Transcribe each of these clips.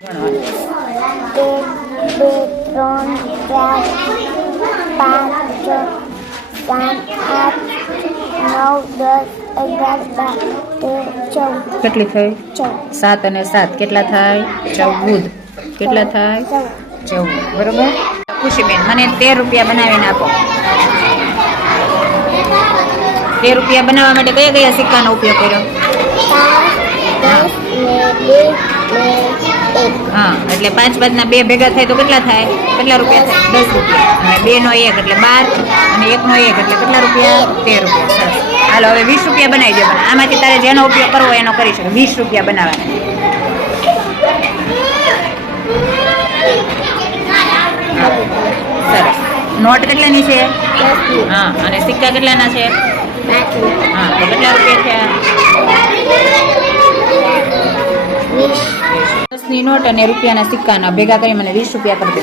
કેટલી થઈ? 7 અને 7 કેટલા થાય? 14. કેટલા થાય? 14. બરોબર. ખુશીબેન, મને 13 રૂપિયા બનાવીને આપો. 13 રૂપિયા બનાવવા માટે કયા કયા સિક્કાનો ઉપયોગ કર્યો? હા, એટલે 5 5 ના 2 ભેગા થાય તો કેટલા થાય? કેટલા રૂપિયા થાય? 10 રૂપિયા. અને 2 નો 1 એટલે 12 અને 1 નો 1 એટલે કેટલા રૂપિયા? 13 રૂપિયા. સરસ. હાલો, હવે 20 રૂપિયા બનાવી દો. આમાંથી તારે જેનો ઉપયોગ કરવો એનો કરી શકે. 20 રૂપિયા બનાવવાના. સરસ. નોટ કેટલાની છે? હા, અને સિક્કા કેટલાના છે? હા, તો કેટલા રૂપિયા થયા? 10 ની નોટ અને રૂપિયાના સિક્કાના ભેગા કરી મને 20 રૂપિયા કરી દે.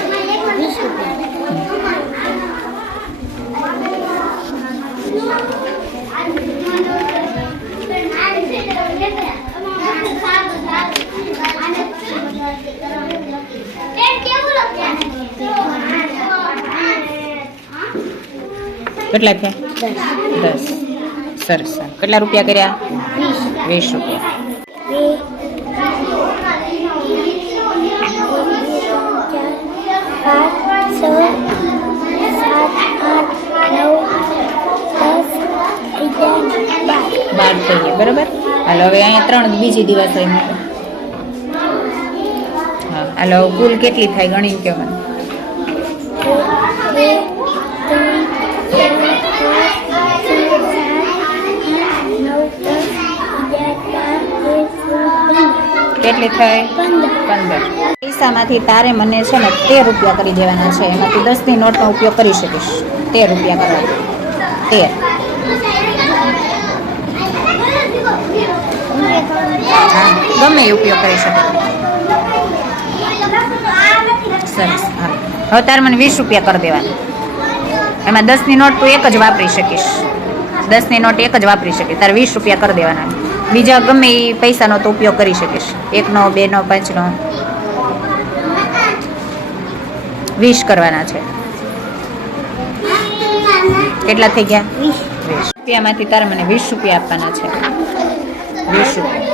કેટલા થયા? 10. સરસ. કેટલા રૂપિયા કર્યા? 20 રૂપિયા. બાર થઈ ગયા. બરોબર. હાલો, હવે અહીંયા 3 બીજી દિવસ હોય. હા, હાલો, કુલ કેટલી થાય ગણી કે મને? કેટલી થાય? 15. પૈસામાંથી તારે મને છે ને 13 રૂપિયા કરી દેવાના છે. એમાંથી 10 ની નોટનો ઉપયોગ કરી શકીશ. 13 રૂપિયા કરવા. 13. હા, ગમે એ ઉપયોગ કરી શકે. સરસ. હા, હવે તારે મને 20 રૂપિયા કરી દેવાના. એમાં 10 ની નોટ તું એક જ વાપરી શકીશ. 10 ની નોટ એક જ વાપરી શકીશ. તારે 20 રૂપિયા કરી દેવાના. બીજા ગમે એ પૈસાનો તો ઉપયોગ કરી શકીશ. 1 નો, 2 નો, 5 નો. 20 કરવાના છે. કેટલા થઈ ગયા? 20 રૂપિયામાંથી તારે મને 20 રૂપિયા આપવાના છે. 20 રૂપિયા.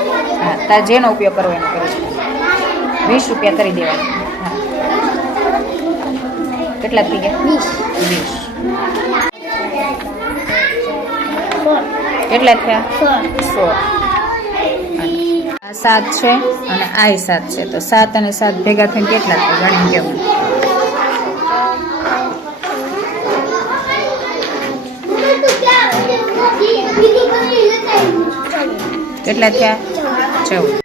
હા, તારે જેનો ઉપયોગ કરવો એનો કરી શકે. 20 રૂપિયા કરી દેવાના. હા, કેટલા થઈ ગયા? 20. કેટલા થયા? 100. આ 7 છે અને આ 7 છે, તો 7 અને 7 ભેગા થઈને કેટલા થાય ગણી કેવું? કેટલા થયા? 14.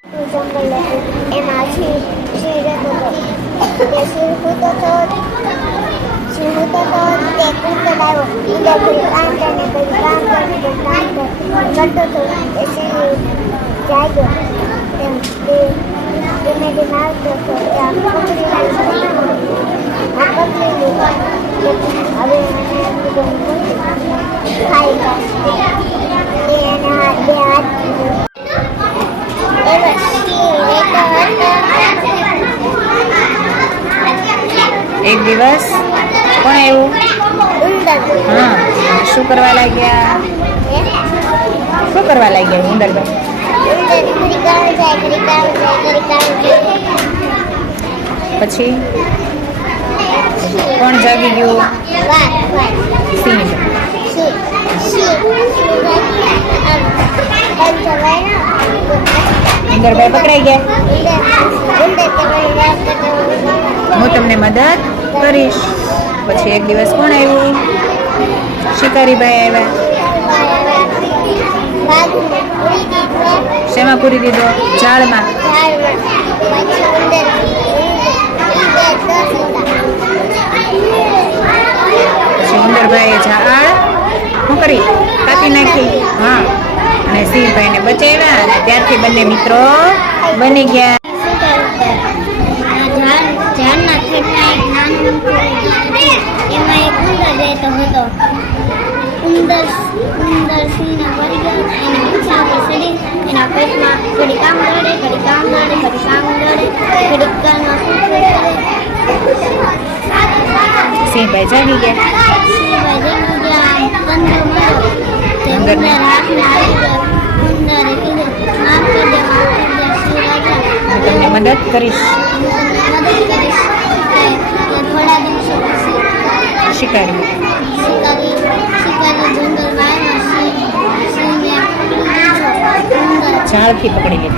એક દિવસ કોણ આવ્યું? હા, શું કરવા લાગ્યા? શું કરવા લાગ્યા ઉંદરભાઈ? પછી કોણ જાગી ગયું? સિંહ. ઉંદરભાઈ પકડાઈ ગયા. હું તમને મદદ કરીશ. પછી એક દિવસ કોણ આવ્યું? શિકારીભાઈ આવ્યા. શેમાં પૂરી દીધો? ઝાડમાં. પછી ઉંદરભાઈ ઝાડ શું કરી? કાપી નાખી. હા, અને સિંહભાઈને બચાવ્યા અને ત્યારથી બંને મિત્રો બની ગયા. એમાં એક ઉંદર રહેતો હતો. ઉંદર સિંહને પડી ગયો. એના પૂછા પર ચડી એના પેટમાં ઘડી કામ દોડે, ઘડી કામ દોડે, ઘડી કામ દોડે, ઘડી સિંહભાઈ જાગી ગયા. સિંહભાઈ જેવું ત્યાં કંદર માર્યો તે ઉંદરને? ઉંદર હાથને આવી ગયો. ઉંદરે કીધું માફ કરી દે સિંહ રાજા હું તમને મદદ કરીશ. મદદ કરીશ તે થોડા દિવસો પછી શિકારી શિકારી જંગલમાં આવ્યો સિંહને પકડી લીધો. ઉંદર ઝાડથી પકડી લીધો.